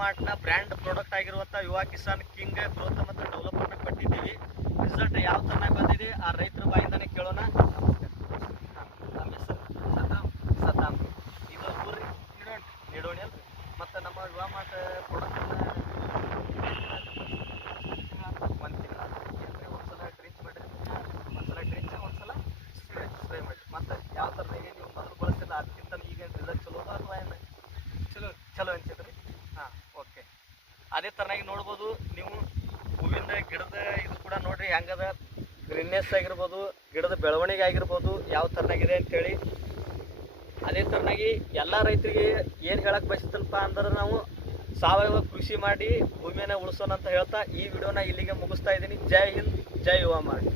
ಮಾರ್ಟ್ನ brand product ಆಗಿರುವಂಥ ಯುವ Kisan king growth ಮತ್ತು ಡೆವಲಪರ್ನ ಕೊಟ್ಟಿದ್ದೀವಿ. ರಿಸಲ್ಟ್ ಯಾವ ಥರನಾಗಿ ಬಂದಿದೆ ಆ ರೈತರ ಬಾಯಿಂದಾನೆ ಕೇಳೋಣ. ನಮ್ಮ ಹೆಸರು ಸದ್ದಾಮ್. ಇದು ಊರಿ ನಿಡೋಣಿ ಅಲ್ರಿ. ಮತ್ತು ನಮ್ಮ ಯುವ ಮಾರ್ಟ್ ಪ್ರಾಡಕ್ಟನ್ನ ಒಂದು ತಿಂಗಳ ಒಂದ್ಸಲ ಡ್ರಿಂಕ್ ಮಾಡಿರಿ, ಒಂದ್ಸಲ ಡ್ರಿಂಕ್ ಒಂದ್ಸಲ ಸ್ಪ್ರೇ ಮಾಡಿ. ಮತ್ತು ಯಾವ ಥರನಾಗಿ ನೀವು ಮೊದಲು ಬಳಸಿಲ್ಲ ಅದಕ್ಕಿಂತ ಈಗೇನು ರಿಸಲ್ಟ್ ಚಲೋ ಅಥವಾ ಏನು ಚಲೋ ಅನ್ಸಿದ್ರಿ? ಹಾಂ, ಓಕೆ. ಅದೇ ಥರನಾಗಿ ನೋಡ್ಬೋದು ನೀವು ಹೂವಿನ ಗಿಡದ ಇದು ಕೂಡ ನೋಡಿರಿ ಹೆಂಗದ, ಗ್ರೀನ್ನೆಸ್ ಆಗಿರ್ಬೋದು, ಗಿಡದ ಬೆಳವಣಿಗೆ ಆಗಿರ್ಬೋದು ಯಾವ ಥರನಾಗಿದೆ ಅಂತೇಳಿ. ಅದೇ ಥರನಾಗಿ ಎಲ್ಲ ರೈತರಿಗೆ ಏನು ಹೇಳಕ್ಕೆ ಬಯಸ್ತಲ್ಪ ಅಂದ್ರೆ ನಾವು ಸಾವಯವ ಕೃಷಿ ಮಾಡಿ ಭೂಮಿಯನ್ನು ಉಳಿಸೋಣ ಅಂತ ಹೇಳ್ತಾ ಈ ವಿಡಿಯೋನ ಇಲ್ಲಿಗೆ ಮುಗಿಸ್ತಾ ಇದ್ದೀನಿ. ಜೈ ಹಿಂದ್, ಜೈ ಯುವ ಮಾರ್ಟ್.